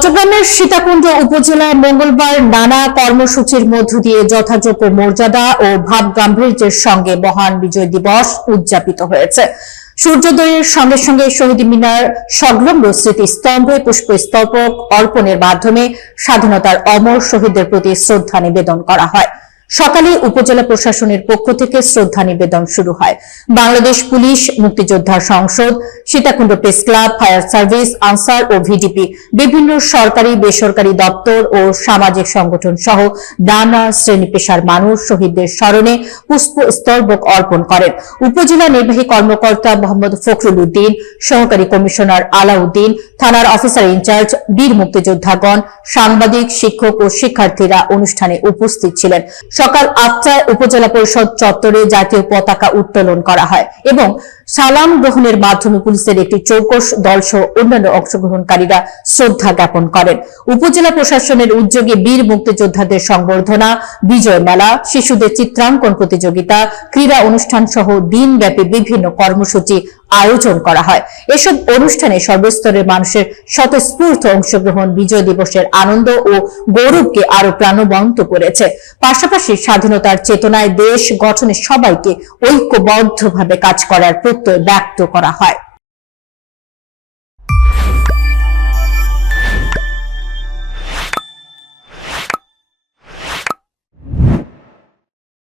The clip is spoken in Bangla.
চট্টগ্রামের সীতাকুণ্ড উপজেলায় মঙ্গলবার নানা কর্মসূচির মধ্য দিয়ে যথাযোগ্য মর্যাদা ও ভাব গাম্ভীর্যের সঙ্গে মহান বিজয় দিবস উদযাপিত হয়েছে। সূর্যোদয়ের সঙ্গে সঙ্গে শহীদ মিনার সংলগ্ন স্মৃতিস্তম্ভে পুষ্পস্তবক অর্পণের মাধ্যমে স্বাধীনতার অমর শহীদদের প্রতি শ্রদ্ধা নিবেদন করা হয়। সকালে উপজেলা প্রশাসনের পক্ষ থেকে শ্রদ্ধা নিবেদন শুরু হয়। বাংলাদেশ পুলিশ, মুক্তিযোদ্ধা সংসদ, Sitakunda press club, fire service, Ansar ও ভিডিপি, বিভিন্ন সরকারি, বেসরকারি দপ্তর ও সামাজিক সংগঠন সহ নানা শ্রেণি পেশার মানুষ শহীদদের স্মরণে পুষ্প স্তর্বক অর্পণ করেন। উপজেলা নির্বাহী কর্মকর্তা মোহাম্মদ ফখরুল উদ্দিন, সহকারী কমিশনার আলাউদ্দিন, থানার অফিসার ইনচার্জ, বীর মুক্তিযোদ্ধাগণ, সাংবাদিক, শিক্ষক ও শিক্ষার্থীরা অনুষ্ঠানে উপস্থিত ছিলেন। সকাল আটটায় উপজেলা পরিষদ চত্বরে জাতীয় পতাকা উত্তোলন করা হয় এবং সালাম গ্রহণের মাধ্যমে পুলিশের একটি চৌকস দলসহ অন্যান্য অংশগ্রহণকারীরা শ্রদ্ধা জ্ঞাপন করেন। উপজেলা প্রশাসনের উদ্যোগে বীর মুক্তিযোদ্ধাদের সংবর্ধনা, বিজয় মেলা, শিশুদের চিত্রাঙ্কন প্রতিযোগিতা, ক্রীড়া অনুষ্ঠান সহ দিনব্যাপী বিভিন্ন কর্মসূচি আয়োজন করা হয়। এসব অনুষ্ঠানে সর্বস্তরের মানুষের স্বতঃস্ফূর্ত অংশগ্রহণ, বিজয় দিবসের আনন্দ ও গৌরবকে আরও প্রাণবন্ত করেছে। পাশাপাশি স্বাধীনতার চেতনায় দেশ গঠনে সবাইকে ঐক্যবদ্ধভাবে কাজ করার প্রত্যয় ব্যক্ত করা হয়।